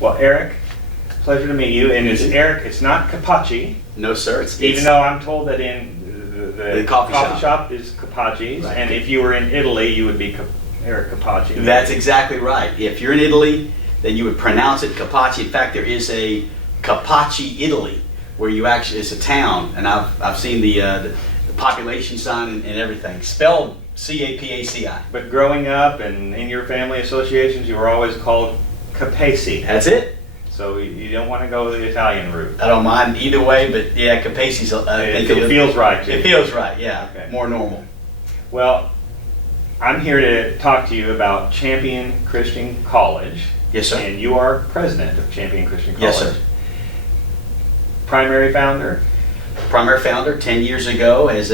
Well, Eric, pleasure to meet you. And it's Eric, it's not Capaci. No, sir. Even though I'm told that in the coffee shop is Capaci's, right. And if you were in Italy, you would be Eric Capaci. That's exactly right. If you're in Italy, then you would pronounce it Capaci. In fact, there is a Capaci, Italy, where you actually, it's a town, and I've seen the population sign and everything, spelled C-A-P-A-C-I. But growing up and in your family associations, you were always called Capaci. That's it. So you don't want to go the Italian route. I don't mind either way, but yeah, Capaci's. It feels right to you. It feels right, yeah. Okay. More normal. Well, I'm here to talk to you about Champion Christian College. Yes, sir. And you are president of Champion Christian College. Yes, sir. Primary founder? Primary founder 10 years ago as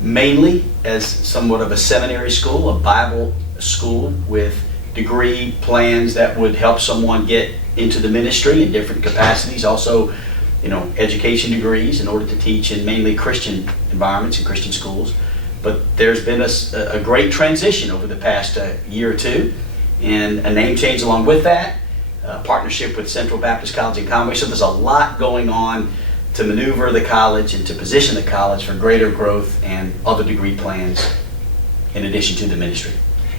mainly as somewhat of a seminary school, a Bible school with degree plans that would help someone get into the ministry in different capacities. Also, education degrees in order to teach in mainly Christian environments and Christian schools. But there's been a great transition over the past year or two, and a name change along with that, partnership with Central Baptist College in Conway. So there's a lot going on to maneuver the college and to position the college for greater growth and other degree plans in addition to the ministry.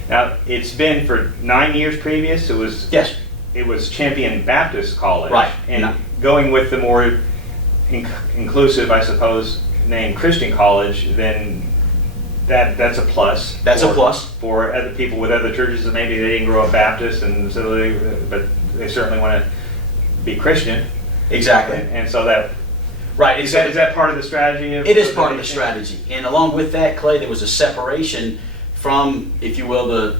Now, it's been for 9 years previous. Yes. It was Champion Baptist College. Right. And going with the more inclusive, I suppose, name Christian College, then that's a plus. That's a plus. For other people with other churches that maybe they didn't grow up Baptist, and so but they certainly want to be Christian. Exactly. And so that. Right. Is that part of the strategy? It is part of the strategy. And along with that, Clay, there was a separation from, if you will, the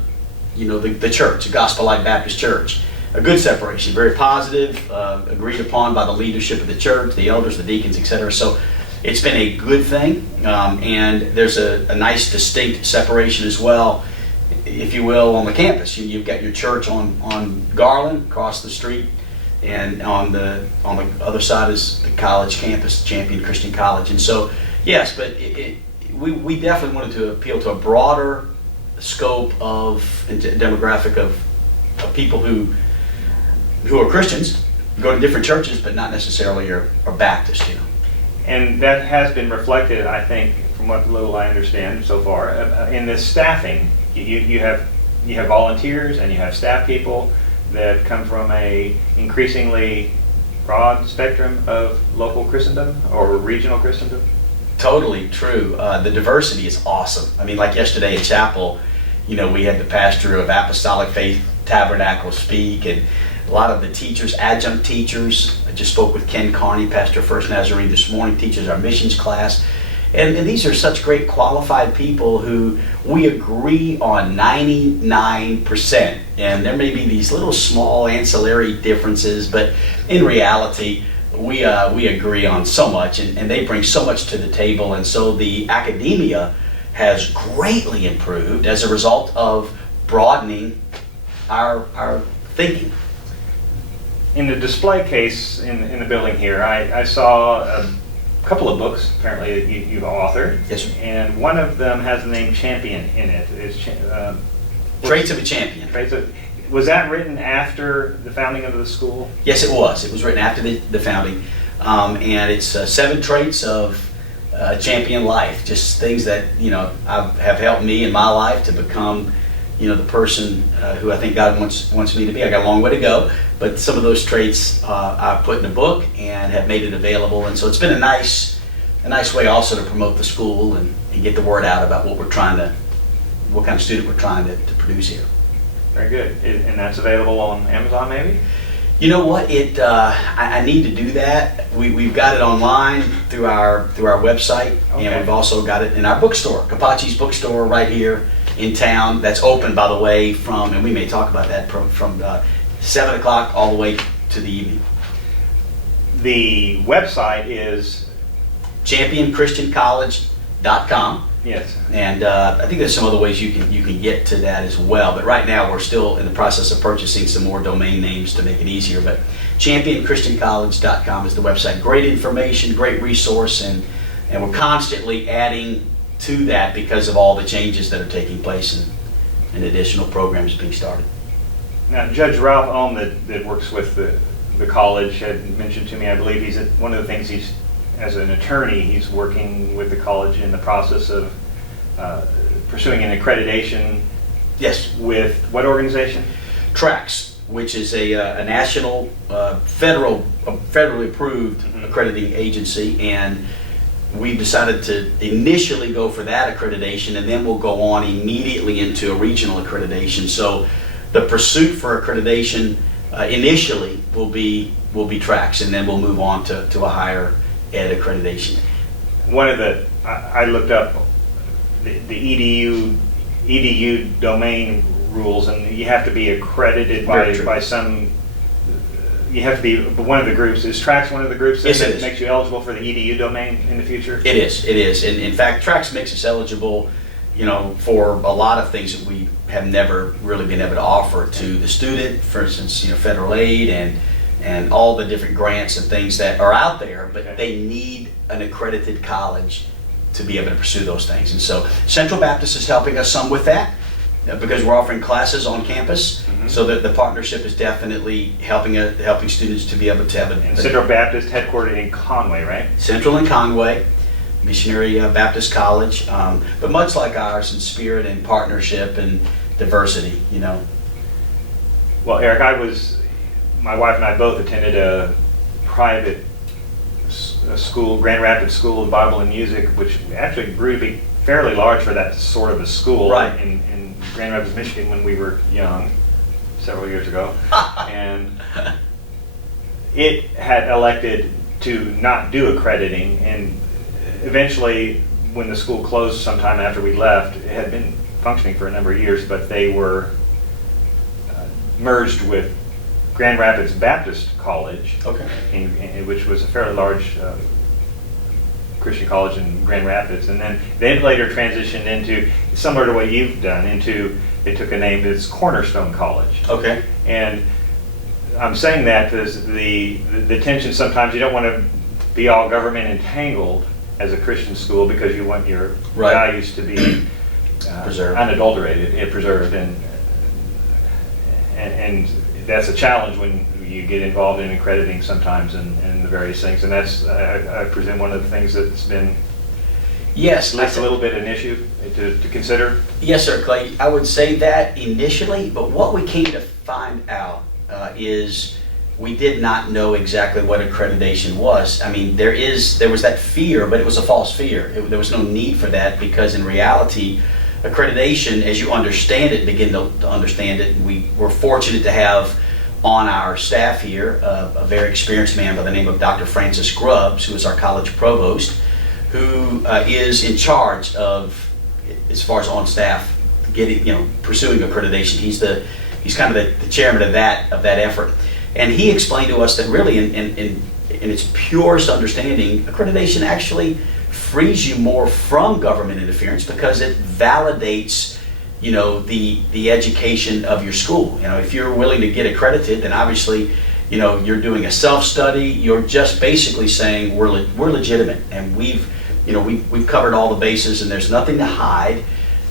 church, the Gospel Light Baptist Church. A good separation, very positive, agreed upon by the leadership of the church, the elders, the deacons, etc. So it's been a good thing, and there's a nice distinct separation as well, if you will, on the campus. You've got your church on Garland, across the street, and on the other side is the college campus, Champion Christian College. And so, yes, but we definitely wanted to appeal to a broader scope of demographic of people who are Christians, go to different churches, but not necessarily are Baptist. And that has been reflected, I think, from what little I understand so far, in the staffing. You have volunteers and you have staff people that come from a increasingly broad spectrum of local Christendom or regional Christendom. Totally true. The diversity is awesome. I mean, like yesterday in chapel, we had the pastor of Apostolic Faith Tabernacle speak, and a lot of the teachers, adjunct teachers. I just spoke with Ken Carney, pastor of First Nazarene this morning, teaches our missions class. And these are such great qualified people who we agree on 99%. And there may be these little small ancillary differences, but in reality, we agree on so much, and they bring so much to the table. And so the academia has greatly improved as a result of broadening our thinking. In the display case in the building here, I saw a couple of books apparently that you've authored. Yes, sir. And one of them has the name Champion in it. Traits of a Champion. Was that written after the founding of the school? Yes, it was. It was written after the founding. And it's 7 traits of champion life. Just things that, have helped me in my life to become, the person who I think God wants me to be. I got a long way to go, but some of those traits I've put in a book and have made it available. And so it's been a nice way also to promote the school and get the word out about what kind of student we're trying to produce here. Very good. And that's available on Amazon, maybe? You know what? I need to do that. We've got it online through our website, okay. And we've also got it in our bookstore, Capaci's bookstore right here in town. That's open, by the way, and we may talk about that, from 7 o'clock all the way to the evening. The website is championchristiancollege.com. Yes. And I think there's some other ways you can get to that as well. But right now we're still in the process of purchasing some more domain names to make it easier. But championchristiancollege.com is the website. Great information, great resource, and we're constantly adding to that because of all the changes that are taking place and additional programs being started. Now, Judge Ralph Ohm that works with the college had mentioned to me, I believe one of the things as an attorney, he's working with the college in the process of pursuing an accreditation. Yes. With what organization? TRACS, which is a national, federally approved accrediting agency, and we decided to initially go for that accreditation, and then we'll go on immediately into a regional accreditation. So the pursuit for accreditation initially will be TRACS, and then we'll move on to a higher ed accreditation. I looked up the EDU domain rules, and you have to be accredited by some. You have to be one of the groups. Is TRACS one of the groups that makes you eligible for the EDU domain in the future? It is. And in fact, TRACS makes us eligible, for a lot of things that we have never really been able to offer to the student. For instance, federal aid and all the different grants and things that are out there, but they need an accredited college to be able to pursue those things. And so Central Baptist is helping us some with that, because we're offering classes on campus, so that the partnership is definitely helping students to be able to have And Central Baptist headquartered in Conway, right? Central in Conway, Missionary Baptist College, but much like ours in spirit and partnership and diversity, Well, Eric, my wife and I both attended a private school, Grand Rapids School of Bible and Music, which actually grew to be fairly large for that sort of a school in Grand Rapids, Michigan, when we were young, several years ago. And it had elected to not do accrediting, and eventually, when the school closed sometime after we left, it had been functioning for a number of years, but they were merged with Grand Rapids Baptist College, which was a fairly large Christian college in Grand Rapids, and then later transitioned into, similar to what you've done, it took a name that's Cornerstone College. Okay. And I'm saying that because the tension sometimes, you don't want to be all government entangled as a Christian school, because you want your values to be preserved, unadulterated, and preserved, and that's a challenge when you get involved in accrediting sometimes and the various things, and that's I presume one of the things that's been a little bit an issue to consider. Yes, sir, Clay. I would say that initially, but what we came to find out is we did not know exactly what accreditation was. I mean, there was that fear, but it was a false fear. There was no need for that, because in reality, accreditation, as you understand it, begin to understand it, we were fortunate to have on our staff here a very experienced man by the name of Dr. Francis Grubbs, who is our college provost, who is in charge of, as far as on staff, pursuing accreditation. He's kind of the chairman of that effort, and he explained to us that really, in its purest understanding, accreditation actually frees you more from government interference, because it validates the education of your school. If you're willing to get accredited, then obviously you're doing a self-study. You're just basically saying we're legitimate, and we've covered all the bases, and there's nothing to hide.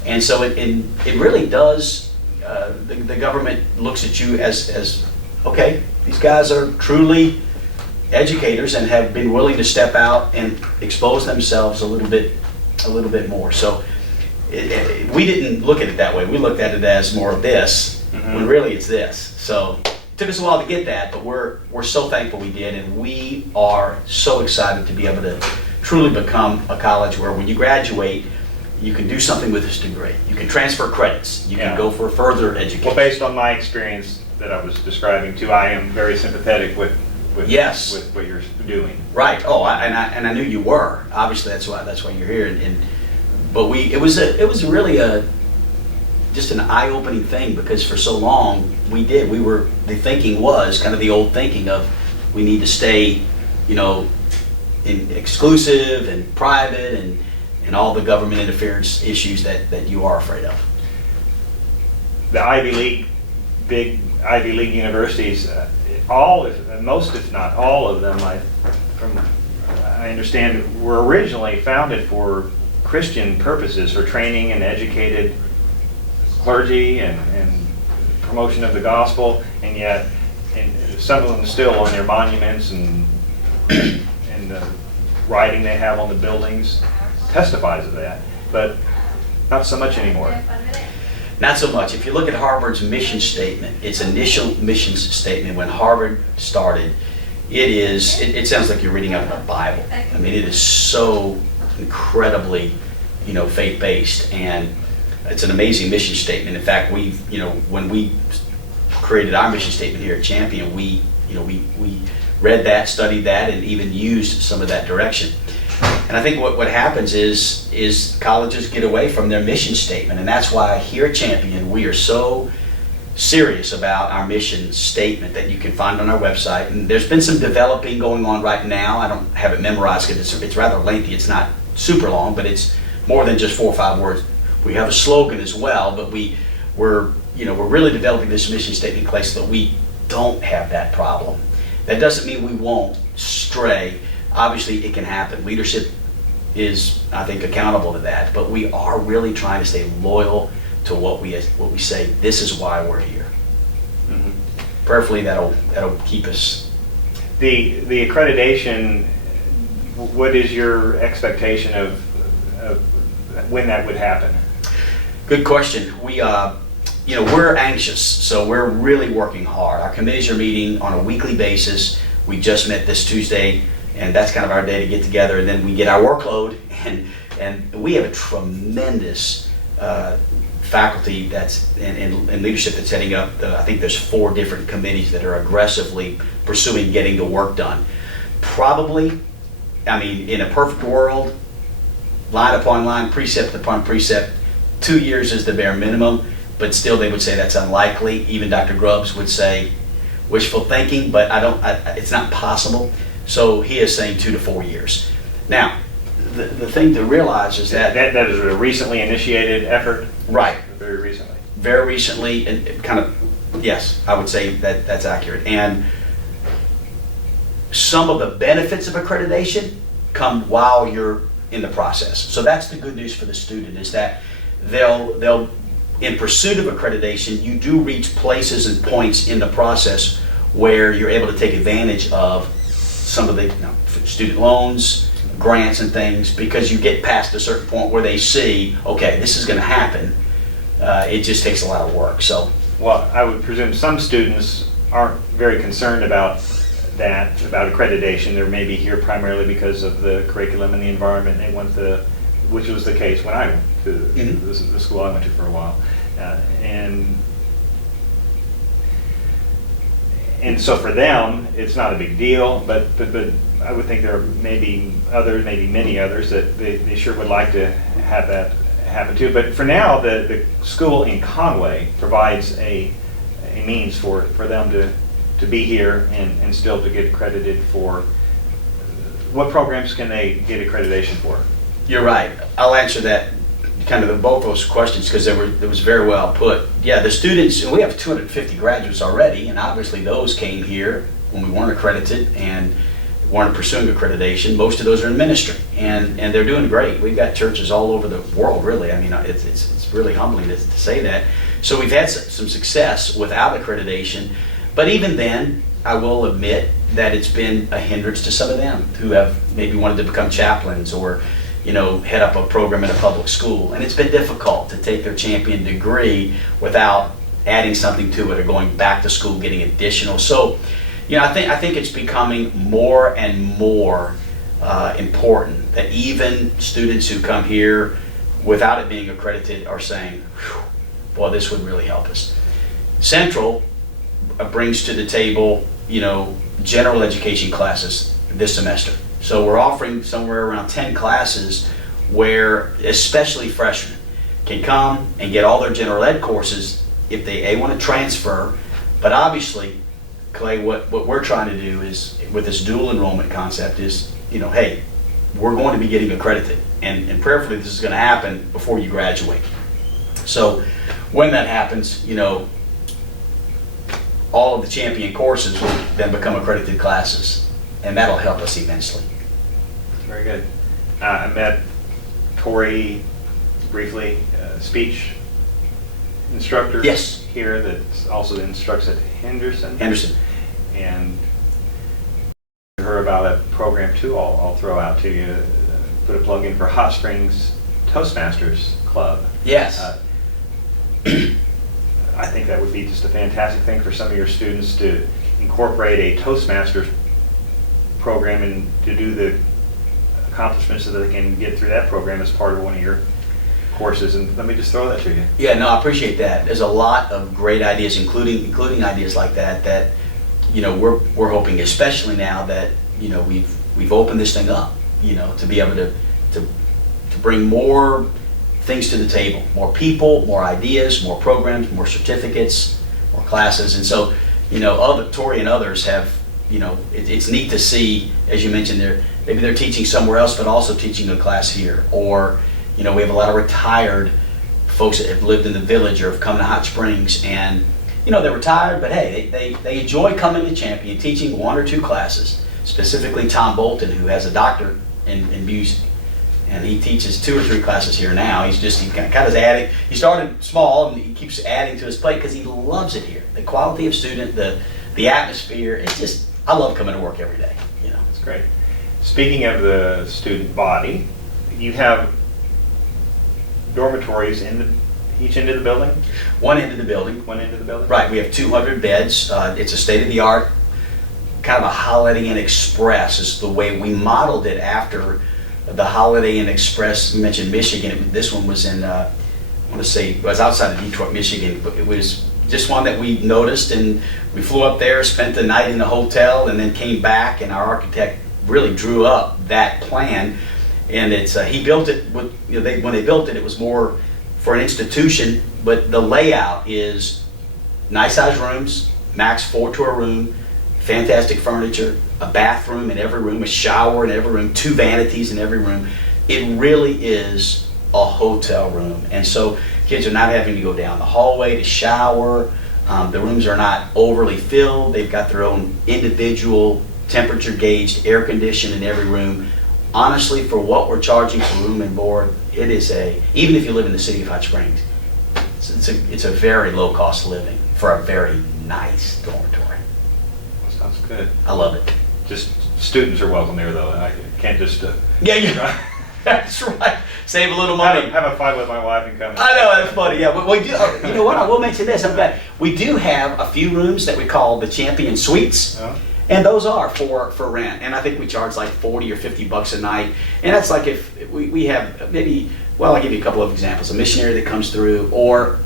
And so it really does. The government looks at you as okay, these guys are truly educators and have been willing to step out and expose themselves a little bit more. So we didn't look at it that way. We looked at it as more of this, when really it's this. So it took us a while to get that, but we're so thankful we did, and we are so excited to be able to truly become a college where when you graduate, you can do something with this degree. You can transfer credits. You can go for further education. Well, based on my experience that I was describing too, I am very sympathetic with what you're doing. Right. Oh, and I knew you were. Obviously, that's why you're here. But it was really just an eye-opening thing, because for so long the thinking was kind of the old thinking of we need to stay, in exclusive and private and all the government interference issues that you are afraid of. The big Ivy League universities, most if not all of them, I understand, were originally founded for Christian purposes, for training and educated clergy and promotion of the gospel, and yet, and some of them still on their monuments and the writing they have on the buildings testifies of that, but not so much anymore. Not so much. If you look at Harvard's mission statement, its initial mission statement when Harvard started, it sounds like you're reading out of a Bible. I mean, it is so incredibly, faith-based, and it's an amazing mission statement. In fact, when we created our mission statement here at Champion, we read that, studied that, and even used some of that direction. And I think what happens is colleges get away from their mission statement, and that's why here at Champion we are so serious about our mission statement that you can find on our website. And there's been some developing going on right now. I don't have it memorized because it's rather lengthy. It's not super long, but it's more than just 4 or 5 words. We have a slogan as well, but we're really developing this mission statement in place so that we don't have that problem. That doesn't mean we won't stray. Obviously, it can happen. Leadership is, I think, accountable to that, but we are really trying to stay loyal to what we say. This is why we're here. Mm-hmm. Prayerfully, that'll keep us. The accreditation. What is your expectation of when that would happen? Good question. We're anxious, so we're really working hard. Our committees are meeting on a weekly basis. We just met this Tuesday, and that's kind of our day to get together. And then we get our workload, and we have a tremendous faculty and leadership that's heading up. I think there's 4 different committees that are aggressively pursuing getting the work done. Probably, in a perfect world, line upon line, precept upon precept, 2 years is the bare minimum, but still they would say that's unlikely. Even Dr. Grubbs would say wishful thinking, but it's not possible. So he is saying 2 to 4 years. Now, the thing to realize is that is a recently initiated effort. Right. Very recently. Very recently, and yes, I would say that's accurate. And some of the benefits of accreditation come while you're in the process. So that's the good news for the student, is that they'll in pursuit of accreditation, you do reach places and points in the process where you're able to take advantage of some of the student loans, grants and things, because you get past a certain point where they see, okay, this is going to happen. It just takes a lot of work. So, well, I would presume some students aren't very concerned about that, about accreditation. They're maybe here primarily because of the curriculum and the environment. They want which was the case when I went to the school I went to for a while, and so for them it's not a big deal. But I would think there are maybe many others that they sure would like to have that happen too. But for now, the school in Conway provides a means for them to be here and still to get accredited for. What programs can they get accreditation for? You're right. I'll answer that, kind of both those questions, because it was very well put. Yeah, the students, and we have 250 graduates already, and obviously those came here when we weren't accredited and weren't pursuing accreditation. Most of those are in ministry, and they're doing great. We've got churches all over the world, really. It's really humbling to say that. So we've had some success without accreditation, but even then, I will admit that it's been a hindrance to some of them who have maybe wanted to become chaplains or head up a program in a public school. And it's been difficult to take their Champion degree without adding something to it or going back to school, getting additional. So, I think it's becoming more and more important that even students who come here without it being accredited are saying, boy, this would really help us. Central brings to the table, general education classes this semester. So we're offering somewhere around 10 classes where especially freshmen can come and get all their general ed courses if they want to transfer. But obviously, Clay, what we're trying to do is, with this dual enrollment concept, is, hey, we're going to be getting accredited. And prayerfully, this is going to happen before you graduate. So when that happens, all of the Champion courses will then become accredited classes. And that'll help us immensely. Very good. I met Tori briefly, speech instructor Yes. here that also instructs at Henderson. Henderson. And her about a program too. I'll throw out to you. Put a plug in for Hot Springs Toastmasters Club. Yes. I think that would be just a fantastic thing for some of your students to incorporate a Toastmasters program and to do the accomplishments so that they can get through that program as part of one of your courses. And let me just throw that to you. Yeah, no, I appreciate that. There's a lot of great ideas, including ideas like that we're hoping, especially now that we've opened this thing up, to be able to bring more things to the table, more people, more ideas, more programs, more certificates, more classes. And so, Tori and others have, it's neat to see, as you mentioned, maybe they're teaching somewhere else, but also teaching a class here. Or, we have a lot of retired folks that have lived in the village or have come to Hot Springs, and, they're retired, but hey, they enjoy coming to Champion, teaching one or two classes. Specifically Tom Bolton, who has a doctorate in music. And he teaches 2 or 3 classes here now. He kind of adding. He started small and he keeps adding to his plate because he loves it here. The quality of student, the atmosphere. It's just, I love coming to work every day. That's great. Speaking of the student body, you have dormitories in each end of the building. One end of the building. One end of the building. Right. We have 200 beds. It's a state-of-the-art, kind of a Holiday Inn Express is the way we modeled it after the Holiday Inn Express. You mentioned Michigan. This one was in, I want to say, it was outside of Detroit, Michigan, but it was just one that we noticed, and we flew up there, spent the night in the hotel, and then came back, and our architect really drew up that plan. And he built it with, when they built it, it was more for an institution, but the layout is nice sized rooms, max 4 to a room, fantastic furniture, a bathroom in every room, a shower in every room, 2 vanities in every room. It really is a hotel room. And so kids are not having to go down the hallway to shower. The rooms are not overly filled. They've got their own individual temperature gauged air conditioning in every room. Honestly, for what we're charging for room and board, it is even if you live in the city of Hot Springs, it's a very low cost living for a very nice dormitory. Sounds good. I love it. Just students are welcome there, though. I can't just Yeah, that's right. Save a little money. Have a fight with my wife and come. I know, that's funny. Yeah, but we do. You know what? I will mention this. I'm glad we do have a few rooms that we call the Champion Suites, and those are for rent. And I think we charge like $40 or $50 a night. And that's like if we have maybe. Well, I'll give you a couple of examples. A missionary that comes through, or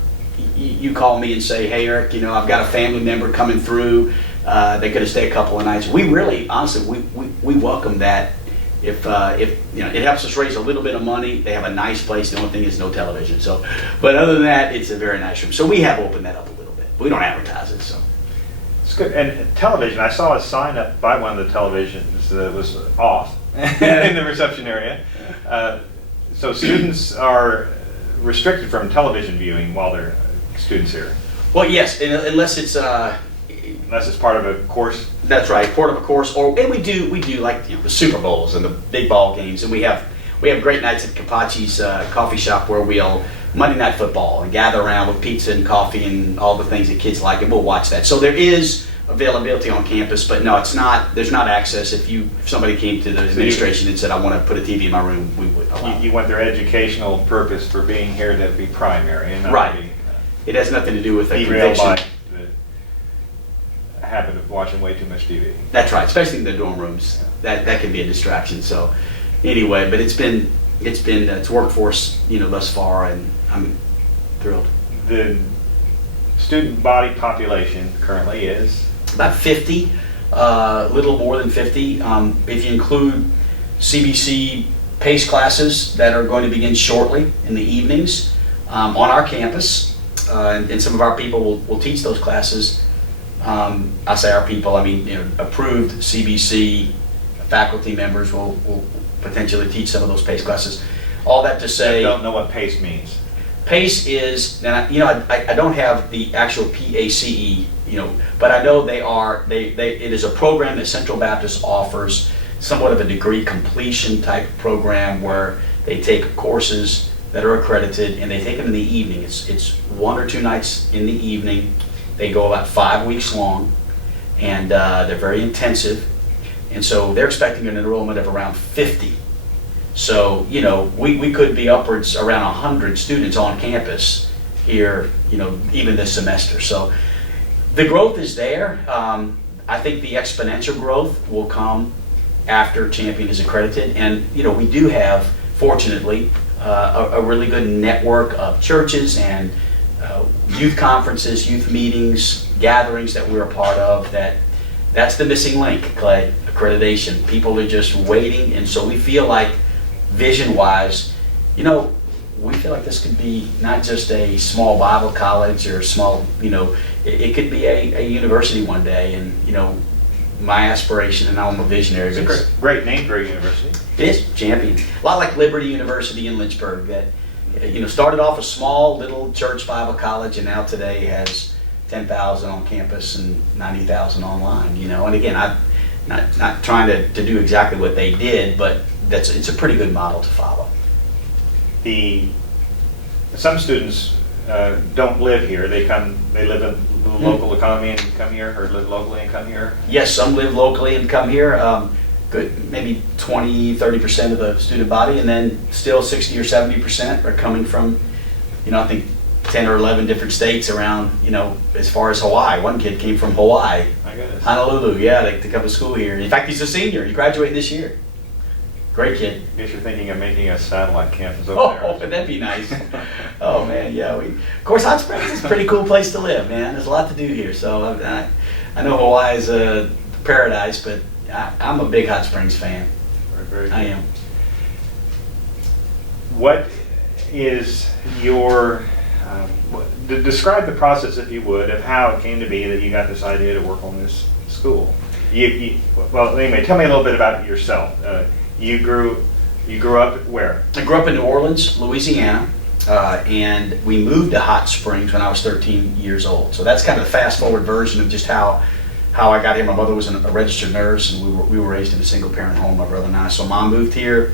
you call me and say, "Hey, Eric, I've got a family member coming through. They could have stayed a couple of nights." We really, honestly, we welcome that. If it helps us raise a little bit of money, they have a nice place. The only thing is no television. So, but other than that, it's a very nice room. So we have opened that up a little bit. We don't advertise it, so. It's good. And television, I saw a sign up by one of the televisions that was off in the reception area. So students are restricted from television viewing while they're students here. Well, yes, unless it's part of a course. That's right, part of a course. And we do like the Super Bowls and the big ball games, and we have great nights at Capaci's coffee shop where we'll Monday Night Football and gather around with pizza and coffee and all the things that kids like, and we'll watch that. So there is availability on campus, but no, it's not. There's not access. If somebody came to the administration and said, "I want to put a TV in my room," we would allow. You want their educational purpose for being here to be primary, and not right. Be, it has nothing to do with a derailed conviction. by the habit of watching way too much TV. That's right, especially in the dorm rooms. That can be a distraction. So anyway, but it's worked for us, thus far, and I'm thrilled. The student body population currently is about 50, a little more than 50. If you include CBC PACE classes that are going to begin shortly in the evenings on our campus, and some of our people will teach those classes. I say our people, I mean approved CBC faculty members will potentially teach some of those PACE classes. All that to say, I don't know what PACE means. PACE is, I don't have the actual PACE, but I know it is a program that Central Baptist offers, somewhat of a degree completion type program where they take courses that are accredited, and they take them in the evening. It's 1 or 2 nights in the evening. They go about 5 weeks long, and they're very intensive. And so they're expecting an enrollment of around 50. So, you know, we could be upwards around 100 students on campus here, you know, even this semester. So the growth is there. I think the exponential growth will come after Champion is accredited. And, you know, we do have, fortunately, a really good network of churches and youth conferences, youth meetings, gatherings that we're a part of. That's the missing link, Clay, accreditation. People are just waiting, and so we feel like, vision-wise, you know, we feel like this could be not just a small Bible college or a small, you know, it could be a university one day. And, you know, my aspiration, and I'm a visionary. It's a great name for a university. It is, Champion. A lot like Liberty University in Lynchburg, that, you know, started off a small little church Bible college, and now today has 10,000 on campus and 90,000 online, you know. And again, I'm not trying to do exactly what they did, but it's a pretty good model to follow. Some students don't live here. They live in the local economy and come here, or live locally and come here. Yes, some live locally and come here. Good, maybe 20-30% of the student body, and then still 60 or 70% are coming from, you know, I think 10 or 11 different states around, you know, as far as Hawaii. One kid came from Hawaii, Honolulu, yeah, to come to school here. In fact, he's a senior. He's graduating this year. Great kid. I guess you're thinking of making a satellite campus over there. Oh, that'd be nice. Oh man, yeah. Of course, Hot Springs is a pretty cool place to live, man. There's a lot to do here. So I know Hawaii is a paradise, but I'm a big Hot Springs fan. Very good. I am. What is your describe the process, if you would, of how it came to be that you got this idea to work on this school? Well, anyway, tell me a little bit about yourself. You grew up where? I grew up in New Orleans, Louisiana, and we moved to Hot Springs when I was 13 years old. So that's kind of the fast forward version of just how I got here. My mother was a registered nurse, and we were raised in a single parent home, my brother and I. So Mom moved here,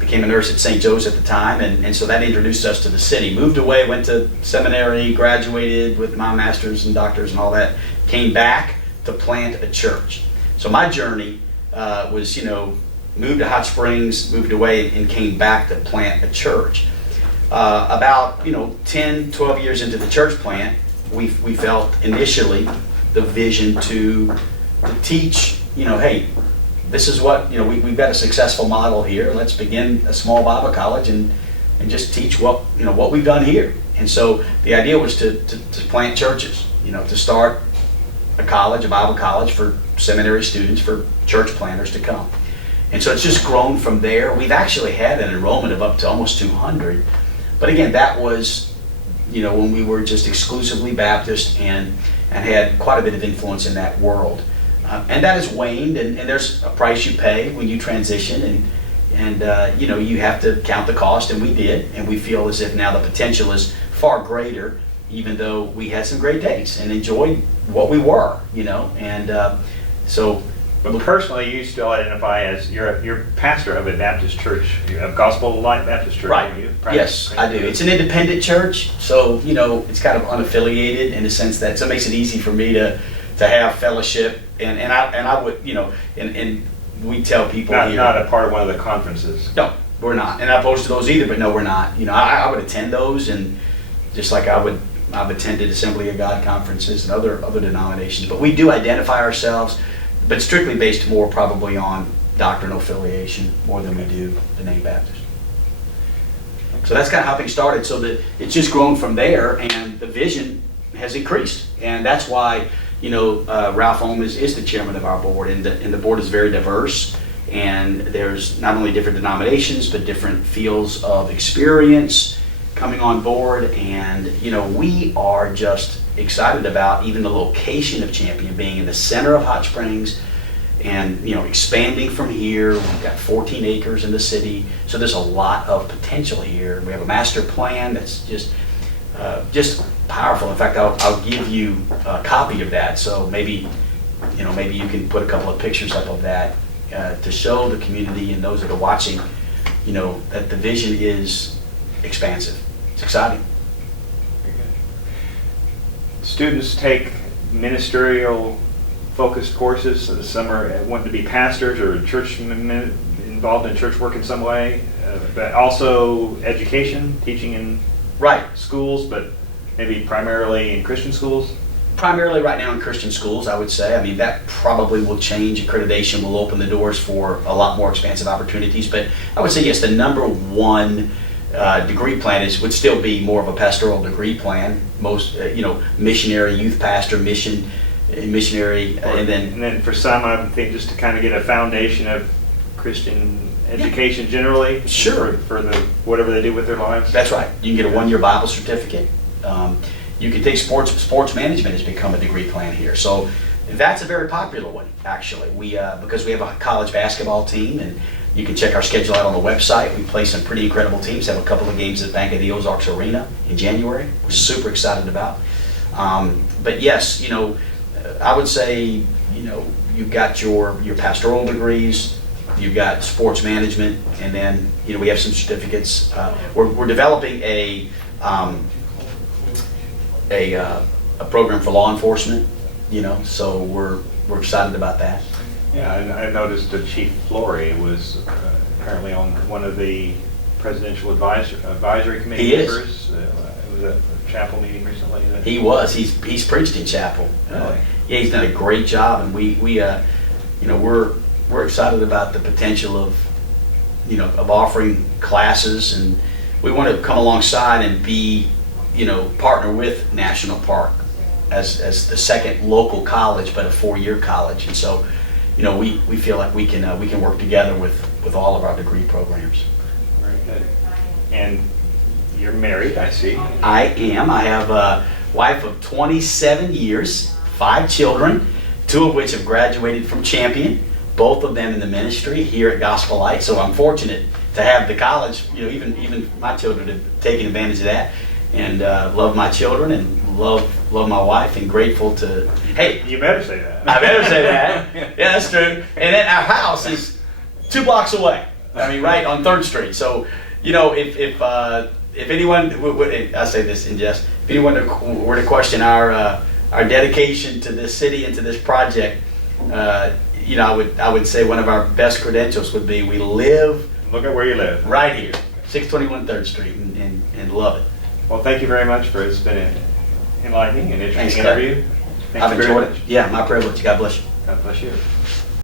became a nurse at St. Joe's at the time, and so that introduced us to the city. Moved away, went to seminary, graduated with my master's and doctors and all that, came back to plant a church. So my journey was, you know, moved to Hot Springs, moved away, and came back to plant a church. About, you know, 10, 12 years into the church plant, we felt initially the vision to teach, you know, hey, this is what, you know, we've got a successful model here. Let's begin a small Bible college and just teach what, you know, what we've done here. And so the idea was to plant churches, you know, to start a college, a Bible college for seminary students, for church planters to come. And so it's just grown from there. We've actually had an enrollment of up to almost 200. But again, that was, you know, when we were just exclusively Baptist and had quite a bit of influence in that world. And that has waned, and there's a price you pay when you transition, and you know, you have to count the cost, and we did, and we feel as if now the potential is far greater, even though we had some great days and enjoyed what we were, you know, and so. But personally, you still identify as you're pastor of a Baptist church, a Gospel Light Baptist church. Right. Yes, I do. It's an independent church, so, you know, it's kind of unaffiliated in the sense that, so it makes it easy for me to have fellowship, and I would, you know, and we tell people not, here. Not a part of one of the conferences. No, we're not, and I'm opposed to those either. But no, we're not. You know, I would attend those, and just like I've attended Assembly of God conferences and other denominations. But we do identify ourselves, but strictly based more probably on doctrinal affiliation more than we do the name Baptist. So that's kind of how things started. So that it's just grown from there, and the vision has increased, and that's why, you know, Ralph Ohm is the chairman of our board, and the board is very diverse, and there's not only different denominations but different fields of experience coming on board, and, you know, we are just excited about even the location of Champion being in the center of Hot Springs, and, you know, expanding from here. We've got 14 acres in the city, so there's a lot of potential here. We have a master plan that's just powerful. In fact, I'll give you a copy of that, so maybe you can put a couple of pictures up of that to show the community and those that are watching, you know, that the vision is expansive. It's exciting. Very good. Students take ministerial focused courses. So some are wanting to be pastors or involved in church work in some way, but also education, teaching in Right. schools, but maybe primarily in Christian schools. Primarily right now in Christian schools, I would say. I mean, that probably will change. Accreditation will open the doors for a lot more expansive opportunities. But I would say, yes, the number one degree plan would still be more of a pastoral degree plan. Most, missionary, youth pastor, missionary, and then For some, I would think just to kind of get a foundation of Christian education generally. Sure. For the whatever they do with their lives. that's right. You can get a one-year Bible certificate. You can take sports management has become a degree plan here. So that's a very popular one, actually. Because we have a college basketball team, and you can check our schedule out on the website. We play some pretty incredible teams. Have a couple of games at Bank of the Ozarks Arena in January. We're super excited about. But yes, I would say, you've got your pastoral degrees, you've got sports management, and then, we have some certificates. We're developing a program for law enforcement, so we're excited about that. Yeah, and I noticed that Chief Flory was apparently on one of the presidential advisory committee He is. members. It was a chapel meeting recently. He was. He's preached in chapel. Really? Yeah, he's done a great job, and we're excited about the potential of offering classes, and we want to come alongside and be, partner with National Park as the second local college, but a 4-year college, and so, we feel like we can work together with all of our degree programs. Very good. And you're married, I see. I am. I have a wife of 27 years, 5 children, 2 of which have graduated from Champion, both of them in the ministry here at Gospel Light. So I'm fortunate to have the college, even my children have taken advantage of that, and love my children and love my wife, and grateful to. Hey, You better say that. I better say that. Yeah, that's true. And then our house is 2 blocks away. I mean, right on 3rd Street. So, if anyone, I say this in jest, if anyone were to question our dedication to this city and to this project, I would say one of our best credentials would be we live Look at where you live. right here, 621 3rd Street, and love it. Well, thank you very much for it's been an enlightening and Thanks, interesting Scott. interview. Thank I've you very enjoyed much. it. Yeah, my privilege. God bless you. God bless you.